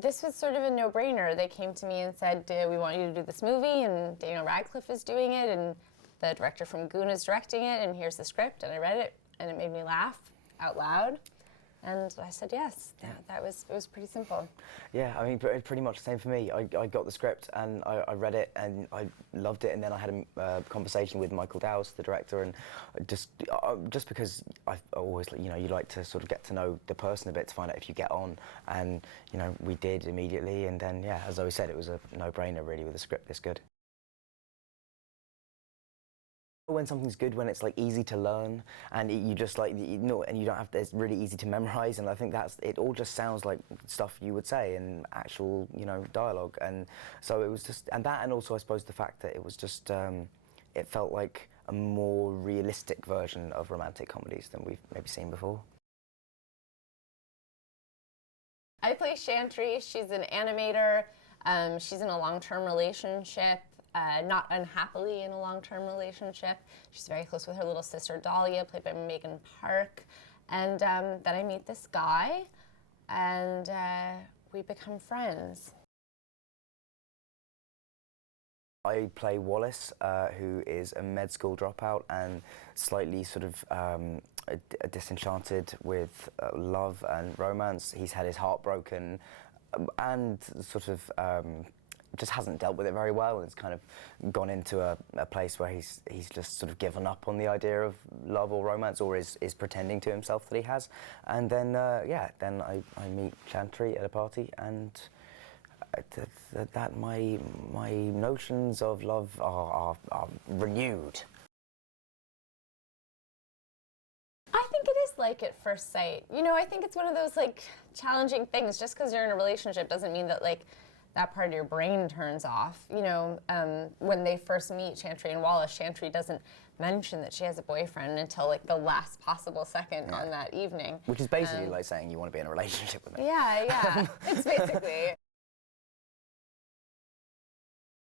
this was sort of a no-brainer. They came to me and said, we want you to do this movie, and Daniel Radcliffe is doing it, and the director from Goon is directing it, and here's the script. And I read it, and it made me laugh out loud. And I said yes. It was pretty simple. Yeah, I mean, pretty much the same for me. I got the script and I read it and I loved it, and then I had a conversation with Michael Dowse, the director, and just because I always, you know, you like to sort of get to know the person a bit to find out if you get on, and you know, we did immediately, and then yeah, as Zoe said, it was a no-brainer really with a script this good. When something's good, when it's like easy to learn, and you just like, you know, and you don't have, it's really easy to memorize, and I think that's, it all just sounds like stuff you would say in actual, you know, dialogue, and so it was just, and that, and also I suppose the fact that it was just, it felt like a more realistic version of romantic comedies than we've maybe seen before. I play Chantry. She's an animator. She's in a long-term relationship. Not unhappily in a long-term relationship. She's very close with her little sister Dahlia, played by Megan Park. And then I meet this guy, and we become friends. I play Wallace, who is a med school dropout and slightly sort of disenchanted with love and romance. He's had his heart broken and sort of just hasn't dealt with it very well, and it's kind of gone into a place where he's just sort of given up on the idea of love or romance, or is pretending to himself that he has. And then yeah, then I meet Chantry at a party, and that my notions of love are renewed. I think it is like at first sight. You know, I think it's one of those like challenging things. Just because you're in a relationship doesn't mean that like that part of your brain turns off. You know, when they first meet, Chantry and Wallace, Chantry doesn't mention that she has a boyfriend until like the last possible second on that evening. Which is basically like saying you want to be in a relationship with me. Yeah, yeah. It's basically.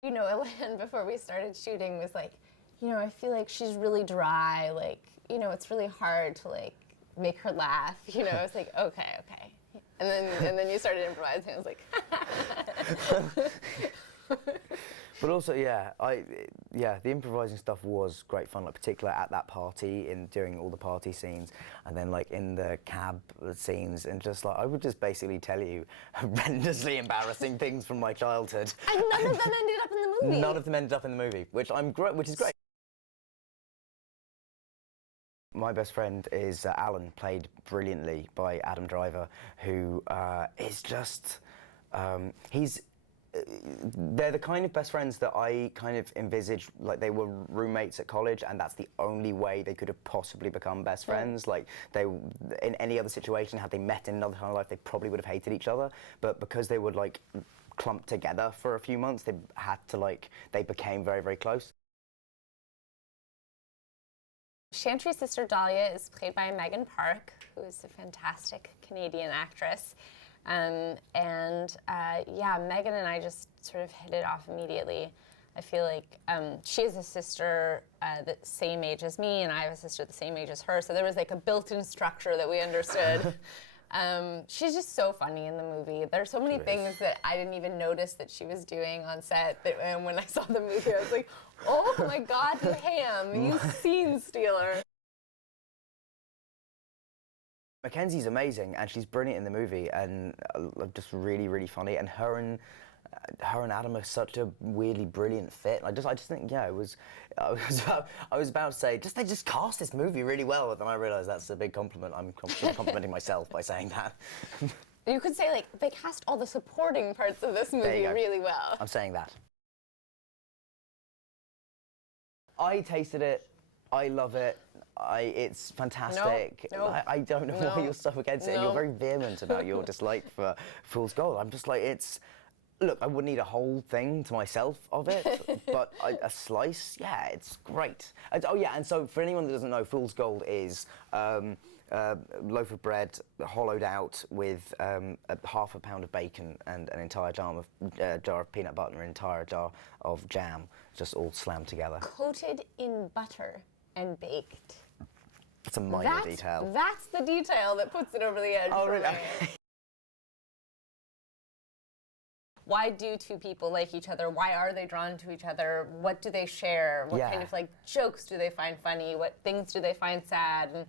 You know, Elan, before we started shooting, was like, you know, I feel like she's really dry. Like, you know, it's really hard to like make her laugh. You know, I was like, okay, okay. And then you started improvising. I was like, But also, yeah, the improvising stuff was great fun, like particularly at that party, in doing all the party scenes, and then like in the cab scenes, and just like I would just basically tell you horrendously embarrassing things from my childhood. and none of them ended up in the movie. None of them ended up in the movie, which is great. My best friend is Alan, played brilliantly by Adam Driver, who is just, they're the kind of best friends that I kind of envisaged, like they were roommates at college, and that's the only way they could have possibly become best friends. Like they, in any other situation, had they met in another time of life, they probably would have hated each other. But because they would like clump together for a few months, they had to like, they became very, very close. Chantry's sister Dahlia is played by Megan Park, who is a fantastic Canadian actress. Yeah, Megan and I just sort of hit it off immediately. I feel like she has a sister the same age as me, and I have a sister the same age as her, so there was like a built-in structure that we understood. She's just so funny in the movie. There's so many things that I didn't even notice that she was doing on set, and when I saw the movie, I was like, oh my God, you ham, you scene stealer. Mackenzie's amazing, and she's brilliant in the movie, and just really, really funny. And her and Adam are such a weirdly brilliant fit. I just think, yeah, it was. I was about to say, they just cast this movie really well, but then I realised that's a big compliment. I'm complimenting myself by saying that. You could say like they cast all the supporting parts of this movie really well. I'm saying that. I tasted it. I love it. It's fantastic. No, I don't know why you're so against it. And you're very vehement about your dislike for Fool's Gold. I'm just like, look, I wouldn't eat a whole thing to myself of it, but a slice, yeah, it's great. Oh yeah, and so for anyone that doesn't know, Fool's Gold is a loaf of bread hollowed out with half a pound of bacon and an entire jar of peanut butter and an entire jar of jam, just all slammed together. Coated in butter and baked. It's a minor detail. That's the detail that puts it over the edge. Oh, really? why do two people like each other? Why are they drawn to each other? What do they share? What kind of like jokes do they find funny? What things do they find sad? And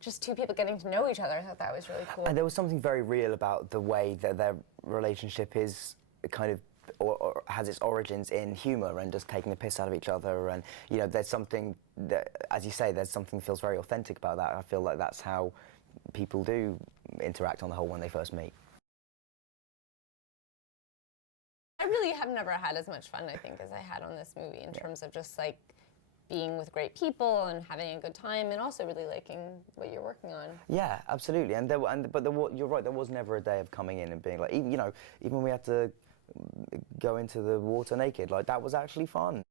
just two people getting to know each other. I thought that was really cool. And there was something very real about the way that their relationship is kind of, or has its origins in humour and just taking the piss out of each other. And, you know, there's something that, as you say, there's something that feels very authentic about that. I feel like that's how people do interact on the whole when they first meet. I really have never had as much fun, I think, as I had on this movie in terms of just like being with great people and having a good time, and also really liking what you're working on. Yeah, absolutely. And you're right. There was never a day of coming in and being like, even when we had to go into the water naked, like that was actually fun.